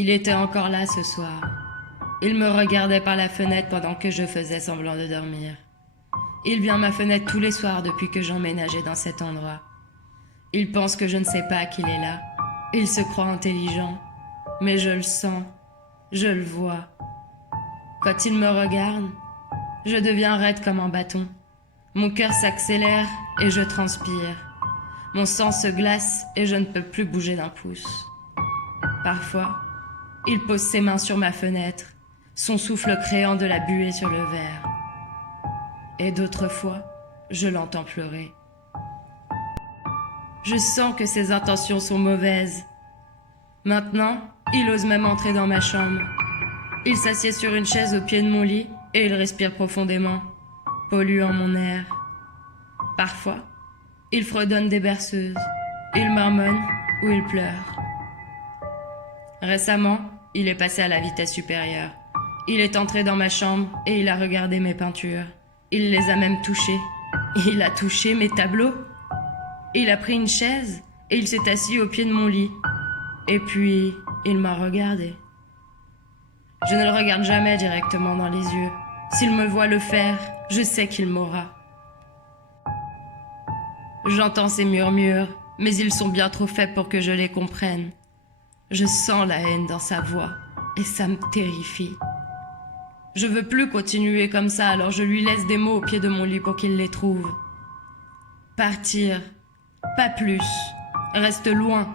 Il était encore là ce soir. Il me regardait par la fenêtre pendant que je faisais semblant de dormir. Il vient à ma fenêtre tous les soirs depuis que j'emménageais dans cet endroit. Il pense que je ne sais pas qu'il est là. Il se croit intelligent. Mais je le sens. Je le vois. Quand il me regarde, je deviens raide comme un bâton. Mon cœur s'accélère et je transpire. Mon sang se glace et je ne peux plus bouger d'un pouce. Parfois, il pose ses mains sur ma fenêtre, son souffle créant de la buée sur le verre. Et d'autres fois, je l'entends pleurer. Je sens que ses intentions sont mauvaises. Maintenant, il ose même entrer dans ma chambre. Il s'assied sur une chaise au pied de mon lit et il respire profondément, polluant mon air. Parfois, il fredonne des berceuses, il marmonne ou il pleure. Récemment, il est passé à la vitesse supérieure. Il est entré dans ma chambre et il a regardé mes peintures. Il les a même touchées. Il a touché mes tableaux. Il a pris une chaise et il s'est assis au pied de mon lit. Et puis, il m'a regardé. Je ne le regarde jamais directement dans les yeux. S'il me voit le faire, je sais qu'il m'aura. J'entends ses murmures, mais ils sont bien trop faibles pour que je les comprenne. Je sens la haine dans sa voix, et ça me terrifie. Je veux plus continuer comme ça, alors je lui laisse des mots au pied de mon lit pour qu'il les trouve. Partir, pas plus, reste loin.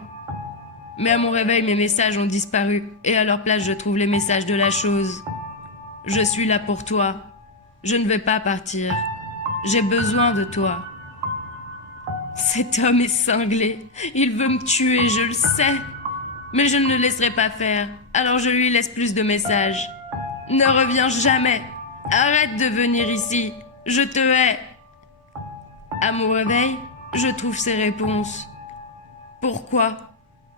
Mais à mon réveil, mes messages ont disparu, et à leur place, je trouve les messages de la chose. Je suis là pour toi. Je ne vais pas partir. J'ai besoin de toi. Cet homme est cinglé. Il veut me tuer, je le sais. Mais je ne le laisserai pas faire. Alors je lui laisse plus de messages. Ne reviens jamais. Arrête de venir ici. Je te hais. À mon réveil, je trouve ses réponses. Pourquoi ?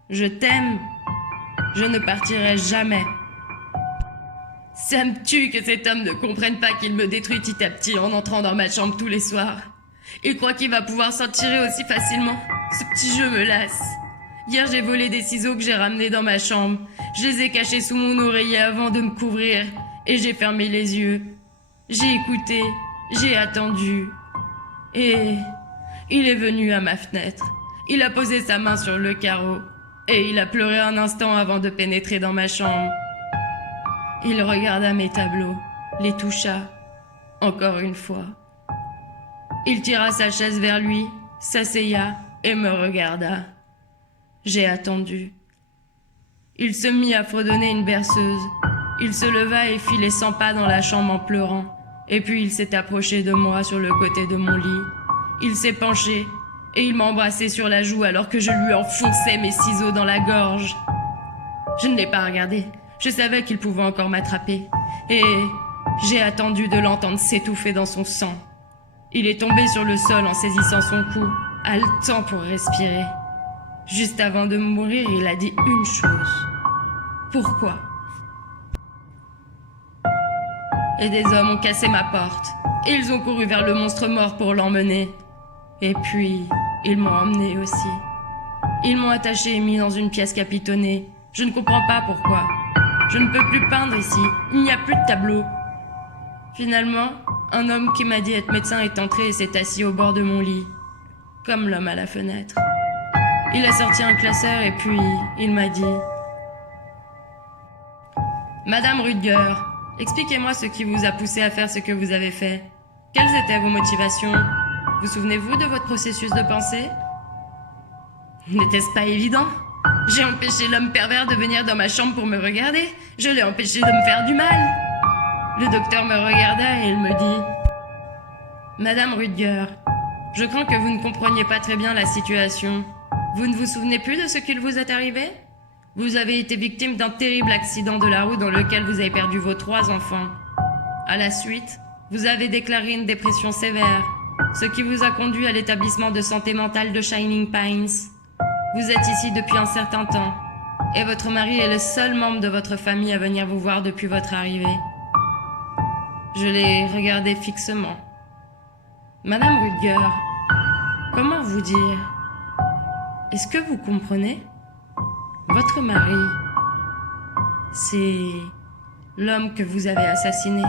Je t'aime. Je ne partirai jamais. Ça me tue que cet homme ne comprenne pas qu'il me détruit petit à petit en entrant dans ma chambre tous les soirs. Il croit qu'il va pouvoir s'en tirer aussi facilement. Ce petit jeu me lasse. Hier, j'ai volé des ciseaux que j'ai ramenés dans ma chambre. Je les ai cachés sous mon oreiller avant de me couvrir. Et j'ai fermé les yeux. J'ai écouté. J'ai attendu. Et il est venu à ma fenêtre. Il a posé sa main sur le carreau. Et il a pleuré un instant avant de pénétrer dans ma chambre. Il regarda mes tableaux, les toucha, encore une fois. Il tira sa chaise vers lui, s'asseya et me regarda. J'ai attendu. Il se mit à fredonner une berceuse. Il se leva et fit les 100 pas dans la chambre en pleurant. Et puis il s'est approché de moi sur le côté de mon lit. Il s'est penché et il m'a embrassé sur la joue alors que je lui enfonçais mes ciseaux dans la gorge. Je ne l'ai pas regardé. Je savais qu'il pouvait encore m'attraper. Et j'ai attendu de l'entendre s'étouffer dans son sang. Il est tombé sur le sol en saisissant son cou, haletant pour respirer. Juste avant de mourir, il a dit une chose. Pourquoi ? Et des hommes ont cassé ma porte. Et ils ont couru vers le monstre mort pour l'emmener. Et puis, ils m'ont emmené aussi. Ils m'ont attaché et mis dans une pièce capitonnée. Je ne comprends pas pourquoi. Je ne peux plus peindre ici. Il n'y a plus de tableau. Finalement, un homme qui m'a dit être médecin est entré et s'est assis au bord de mon lit. Comme l'homme à la fenêtre. Il a sorti un classeur et puis il m'a dit « Madame Rudger, expliquez-moi ce qui vous a poussé à faire ce que vous avez fait. Quelles étaient vos motivations ? Vous souvenez-vous de votre processus de pensée ? N'était-ce pas évident ? J'ai empêché l'homme pervers de venir dans ma chambre pour me regarder. Je l'ai empêché de me faire du mal. » Le docteur me regarda et il me dit « Madame Rudger, je crains que vous ne compreniez pas très bien la situation. Vous ne vous souvenez plus de ce qu'il vous est arrivé ? Vous avez été victime d'un terrible accident de la route dans lequel vous avez perdu vos 3 enfants. À la suite, vous avez déclaré une dépression sévère, ce qui vous a conduit à l'établissement de santé mentale de Shining Pines. Vous êtes ici depuis un certain temps, et votre mari est le seul membre de votre famille à venir vous voir depuis votre arrivée. » Je l'ai regardé fixement. « Madame Rudger, comment vous dire ? Est-ce que vous comprenez ? Votre mari, C'est l'homme que vous avez assassiné.